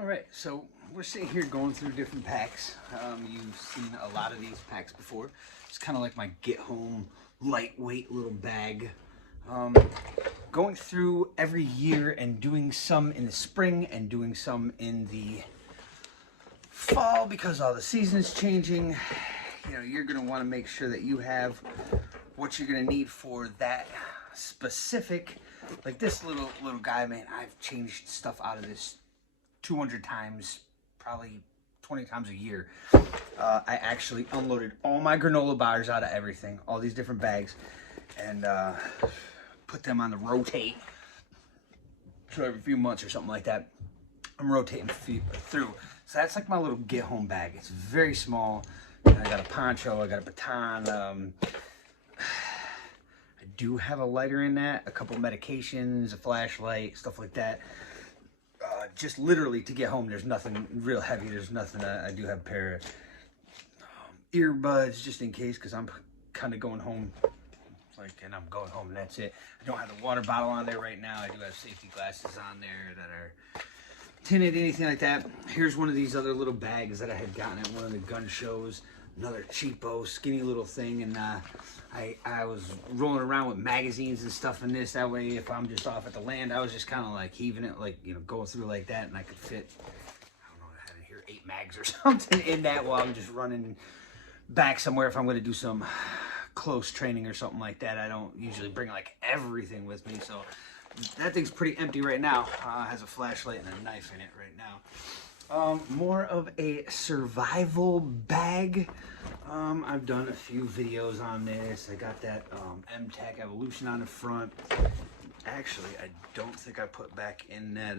All right, so we're sitting here going through different packs. You've seen a lot of these packs before. It's kind of like my get home lightweight little bag. Going through every year and doing some in the spring and doing some in the fall because all the seasons changing. You know, you're gonna want to make sure that you have what you're gonna need for that specific. Like this little guy, man, I've changed stuff out of this 200 times, probably 20 times a year. I actually unloaded all my granola bars out of everything, all these different bags, and put them on the rotate. So every few months or something like that, I'm rotating through. So that's like my little get home bag. It's very small. And I got a poncho, I got a baton. I do have a lighter in that, a couple medications, a flashlight, stuff like that. Just literally to get home, there's nothing real heavy. There's nothing. I do have a pair of earbuds just in case, because I'm kind of going home. And I'm going home and that's it. I don't have the water bottle on there right now. I do have safety glasses on there that are tinted, anything like that. Here's one of these other little bags that I had gotten at one of the gun shows. Another cheapo, skinny little thing, and I was rolling around with magazines and stuff in this. That way, if I'm just off at the land, I was just kind of like heaving it, like, you know, going through like that, and I could fit, I don't know, I had in here 8 mags or something in that while I'm just running back somewhere if I'm going to do some close training or something like that. I don't usually bring like everything with me, so that thing's pretty empty right now. Has a flashlight and a knife in it right now. More of a survival bag. I've done a few videos on this. I got that MTech Evolution on the front. Actually, I don't think I put back in that,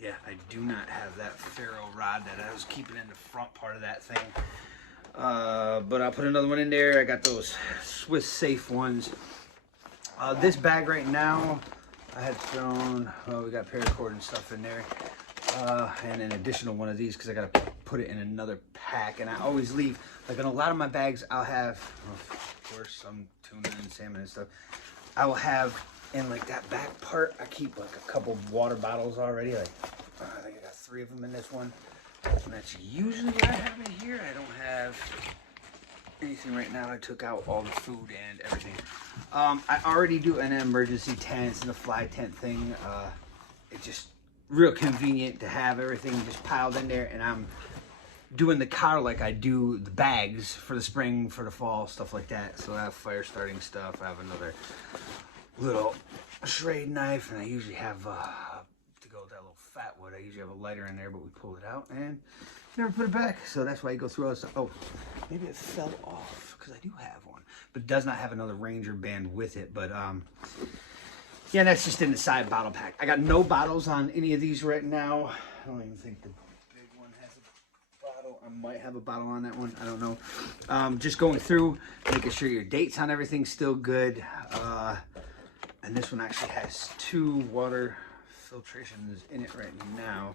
yeah, I do not have that ferro rod that I was keeping in the front part of that thing. But I'll put another one in there. I got those Swiss Safe ones. This bag right now, I had thrown, oh, we got paracord and stuff in there. And an additional one of these because I got to put it in another pack. And I always leave, like in a lot of my bags, I'll have, of course, some tuna and salmon and stuff. I will have in like that back part, I keep like a couple water bottles already. Like, I think I got 3 of them in this one. And that's usually what I have in here. I don't have anything right now. I took out all the food and everything. I already do an emergency tent and a fly tent thing. It's just real convenient to have everything just piled in there, and I'm doing the car like I do the bags for the spring, for the fall, stuff like that. So I have fire starting stuff. I have another little serrated knife, and I usually have to go with that little fat wood. I usually have a lighter in there, but we pulled it out and never put it back. So that's why you go through all this stuff. Oh, maybe it fell off because I do have one, but it does not have another Ranger band with it. But yeah, that's just in the side bottle pack. I got no bottles on any of these right now. I don't even think the big one has a bottle. I might have a bottle on that one. I don't know. Just going through, making sure your dates on everything's still good. And this one actually has 2 water filtrations in it right now.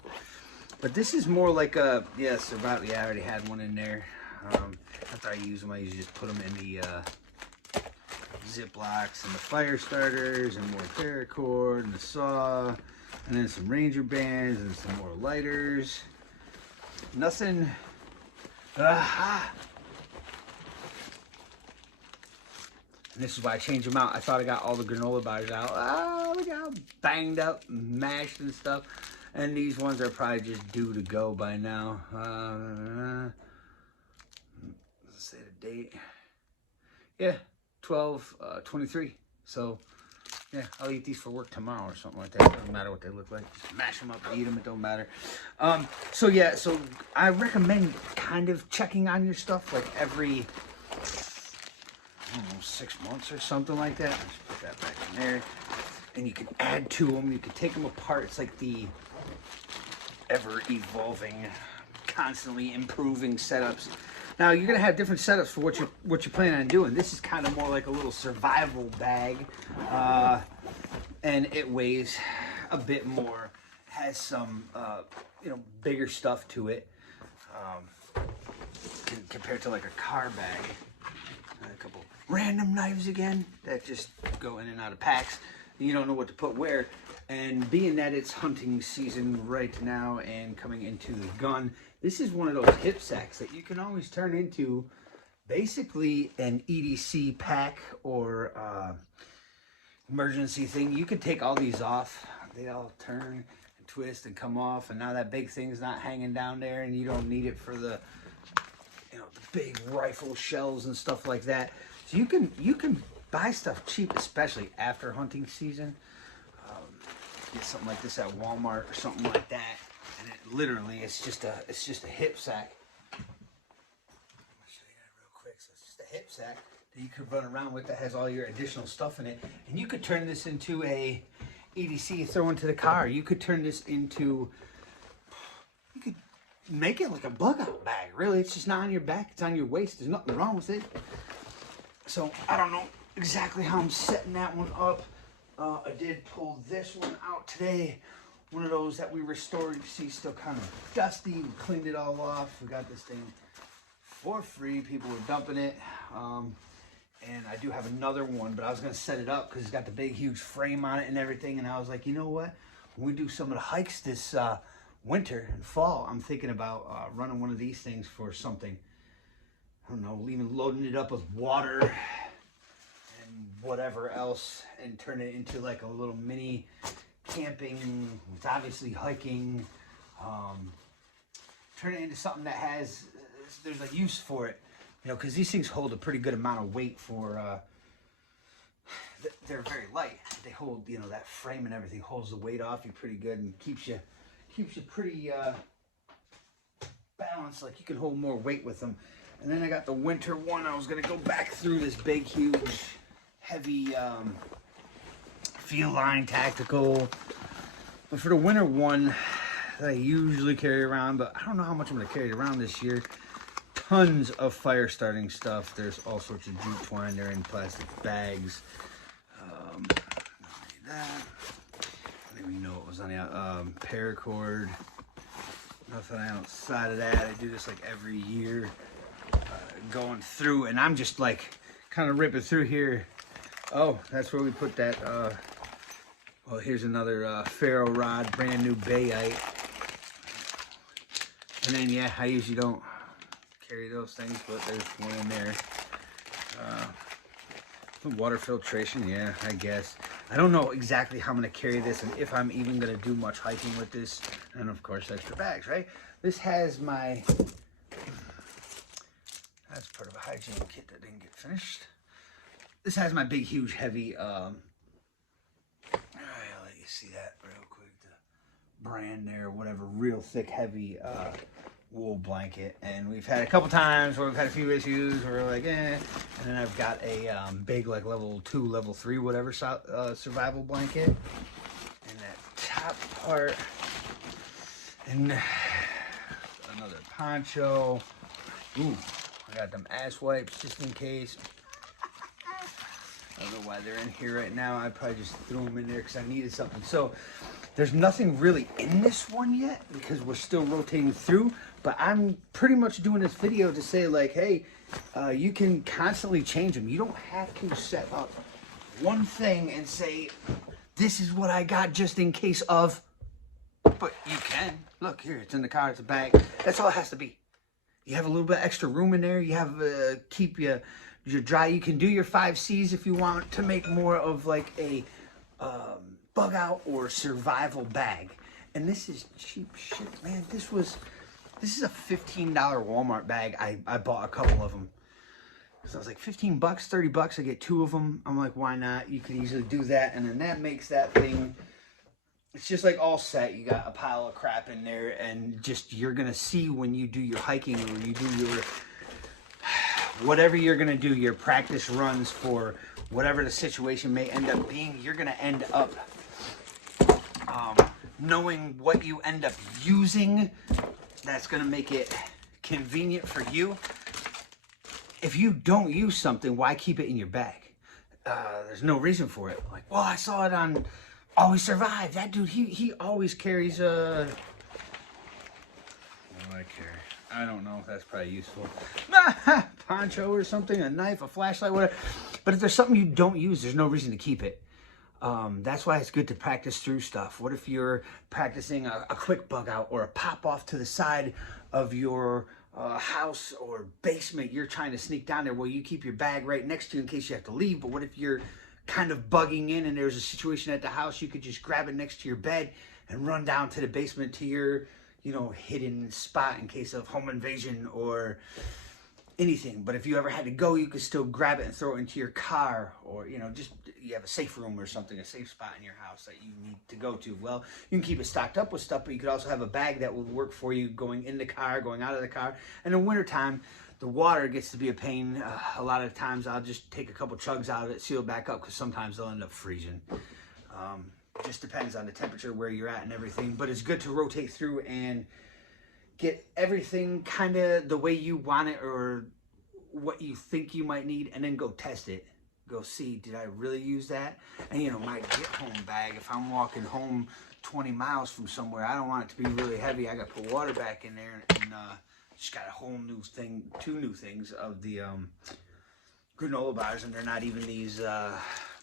But this is more like a, yeah, survival. Yeah, I already had one in there. After I use them, I usually just put them in the Ziplocs and the fire starters and more paracord and the saw and then some Ranger bands and some more lighters. Nothing. And this is why I changed them out. I thought I got all the granola bars out. Ah, look how banged up, mashed and stuff. And these ones are probably just due to go by now. Let's say the date. Yeah. 12/23. So yeah, I'll eat these for work tomorrow or something like that. It doesn't matter what they look like. Just mash them up, eat them, it don't matter. So yeah, so I recommend kind of checking on your stuff like every, I don't know, 6 months or something like that. Let's put that back in there. And you can add to them, you can take them apart. It's like the ever evolving, constantly improving setups. Now you're gonna have different setups for what you're planning on doing. This is kind of more like a little survival bag, and it weighs a bit more. Has some you know, bigger stuff to it compared to like a car bag. A couple random knives again that just go in and out of packs. and you don't know what to put where. And being that it's hunting season right now and coming into the gun, this is one of those hip sacks that you can always turn into basically an EDC pack or emergency thing. You could take all these off. They all turn and twist and come off, and now that big thing's not hanging down there, and you don't need it for the, you know, the big rifle shells and stuff like that. So you can buy stuff cheap, especially after hunting season. Get something like this at Walmart or something like that, and it literally it's just a hip sack. I'll show you that real quick. So it's just a hip sack that you could run around with that has all your additional stuff in it, and you could turn this into a EDC, throw into the car. You could turn this into, you could make it like a bug out bag. Really, it's just not on your back; it's on your waist. There's nothing wrong with it. So I don't know exactly how I'm setting that one up. I did pull this one out today. One of those that we restored. You see, still kind of dusty. We cleaned it all off. We got this thing for free. People were dumping it. And I do have another one, but I was going to set it up because it's got the big, huge frame on it and everything. And I was like, you know what? When we do some of the hikes this winter and fall, I'm thinking about running one of these things for something. I don't know, even loading it up with water whatever else and turn it into like a little mini camping. It's obviously hiking. Turn it into something that has, there's a use for it, you know, because these things hold a pretty good amount of weight for they're very light. They hold, you know, that frame and everything holds the weight off you pretty good and keeps you pretty balanced. Like you can hold more weight with them. And then I got the winter one. I was gonna go back through this big, huge, heavy field line tactical, but for the winter one that I usually carry around, but I don't know how much I'm going to carry around this year. Tons of fire starting stuff. There's all sorts of jute twine. They're in plastic bags. That. I don't even know what was on the paracord. Nothing outside of that. I do this like every year, going through, and I'm just like kind of ripping through here. Oh, that's where we put that. Well, here's another ferro rod, brand new bayite. And then, yeah, I usually don't carry those things, but there's one in there. Water filtration, yeah, I guess. I don't know exactly how I'm going to carry this and if I'm even going to do much hiking with this. And, of course, extra bags, right? This has my... That's part of a hygiene kit that didn't get finished. This has my big, huge, heavy, I'll let you see that real quick, the brand there, whatever, real thick, heavy wool blanket. And we've had a couple times where we've had a few issues where we're like, eh. And then I've got a big, like, level 2, level 3, whatever, survival blanket. And that top part. And another poncho. Ooh, I got them ass wipes just in case. I don't know why they're in here right now. I probably just threw them in there because I needed something. So there's nothing really in this one yet because we're still rotating through. But I'm pretty much doing this video to say, like, hey, you can constantly change them. You don't have to set up one thing and say, this is what I got just in case of. But you can. Look, here, it's in the car. It's a bag. That's all it has to be. You have a little bit extra room in there. You have keep your dry. You can do your 5 C's if you want to make more of like a bug out or survival bag. And this is cheap shit, man. This is a $15 Walmart bag. I bought a couple of them. So I was like, 15 bucks, 30 bucks. I get 2 of them. I'm like, why not? You could easily do that. And then that makes that thing, it's just like all set. You got a pile of crap in there, and just you're going to see when you do your hiking or you do your whatever you're going to do, your practice runs for whatever the situation may end up being, you're going to end up knowing what you end up using. That's going to make it convenient for you. If you don't use something, why keep it in your bag? There's no reason for it. Like, well, I saw it on Always Survive. That dude, he always carries a... What do I carry? I don't know if that's probably useful. Poncho or something, a knife, a flashlight, whatever. But if there's something you don't use, there's no reason to keep it. That's why it's good to practice through stuff. What if you're practicing a quick bug out or a pop off to the side of your house or basement? You're trying to sneak down there. Well, you keep your bag right next to you in case you have to leave. But what if you're kind of bugging in and there's a situation at the house? You could just grab it next to your bed and run down to the basement to your, you know, hidden spot in case of home invasion or anything. But if you ever had to go, you could still grab it and throw it into your car, or, you know, just you have a safe room or something, a safe spot in your house that you need to go to. Well, you can keep it stocked up with stuff, but you could also have a bag that will work for you going in the car, going out of the car. And in wintertime, the water gets to be a pain. A lot of times I'll just take a couple chugs out of it, seal it back up, because sometimes they'll end up freezing. Just depends on the temperature, where you're at and everything. But it's good to rotate through and get everything kind of the way you want it or what you think you might need, and then go test it. Go see, did I really use that? And, you know, my get home bag, if I'm walking home 20 miles from somewhere, I don't want it to be really heavy. I got to put water back in there, and just got a whole new thing, 2 new things of the granola bars, and they're not even these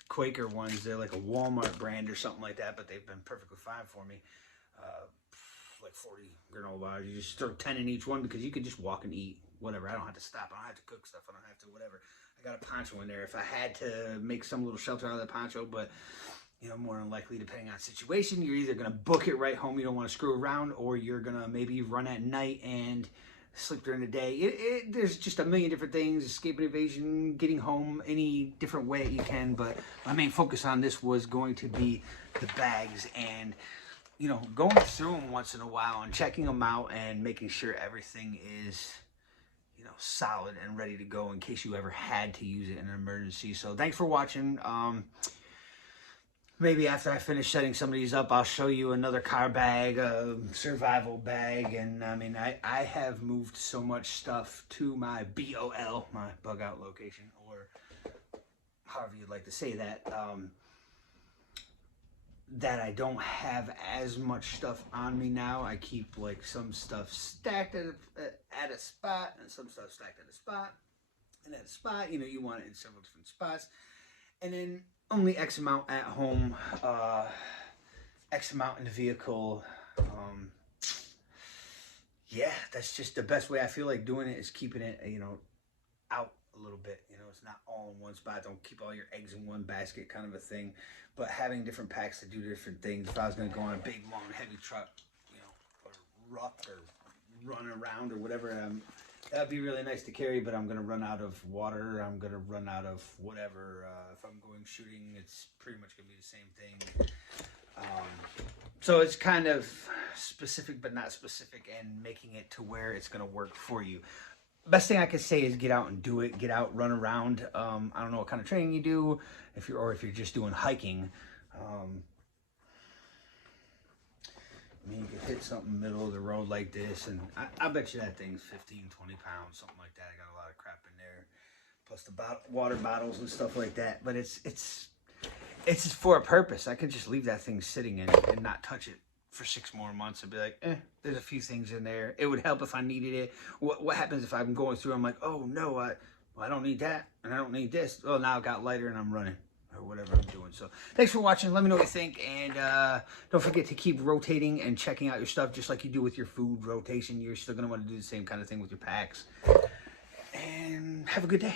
Quaker ones. They're like a Walmart brand or something like that, but they've been perfectly fine for me. Like 40 granola bars. You just throw 10 in each one, because you can just walk and eat whatever. I don't have to stop. I don't have to cook stuff. I don't have to whatever. I got a poncho in there if I had to make some little shelter out of the poncho, but, you know, more than likely, depending on the situation, you're either going to book it right home, you don't want to screw around, or you're going to maybe run at night and sleep during the day. There's just a million different things, escape and evasion, getting home, any different way that you can, but my main focus on this was going to be the bags, and, you know, going through them once in a while and checking them out and making sure everything is, you know, solid and ready to go in case you ever had to use it in an emergency. So thanks for watching. Maybe after I finish setting some of these up, I'll show you another car bag, a survival bag. And I mean, I have moved so much stuff to my BOL, my bug out location, or however you'd like to say that, that I don't have as much stuff on me now. I keep like some stuff stacked at a spot, and some stuff stacked at a spot, and at a spot, you know, you want it in several different spots, and then only X amount at home, X amount in the vehicle. Yeah, that's just the best way I feel like doing it, is keeping it, you know, out a little bit. You know, it's not all in one spot. Don't keep all your eggs in one basket, kind of a thing. But having different packs to do different things. If I was going to go on a big, long, heavy truck, you know, or rough, or run around, or whatever, that'd be really nice to carry. But I'm going to run out of water. I'm going to run out of whatever. If I'm going shooting, it's pretty much going to be the same thing. So it's kind of specific, but not specific, and making it to where it's going to work for you. Best thing I could say is get out and do it. Get out, run around. I don't know what kind of training you do, if you're just doing hiking. I mean, you could hit something middle of the road like this, and I bet you that thing's 15, 20 pounds, something like that. I got a lot of crap in there, plus the water bottles and stuff like that. But it's just for a purpose. I could just leave that thing sitting in and not touch it for 6 more months and be like, there's a few things in there. It would help if I needed it. What happens if I'm going through, I'm like, oh no, I don't need that, and I don't need this. Oh, now it got lighter and I'm running, or whatever I'm doing. So thanks for watching. Let me know what you think, and don't forget to keep rotating and checking out your stuff, just like you do with your food rotation. You're still going to want to do the same kind of thing with your packs. And have a good day.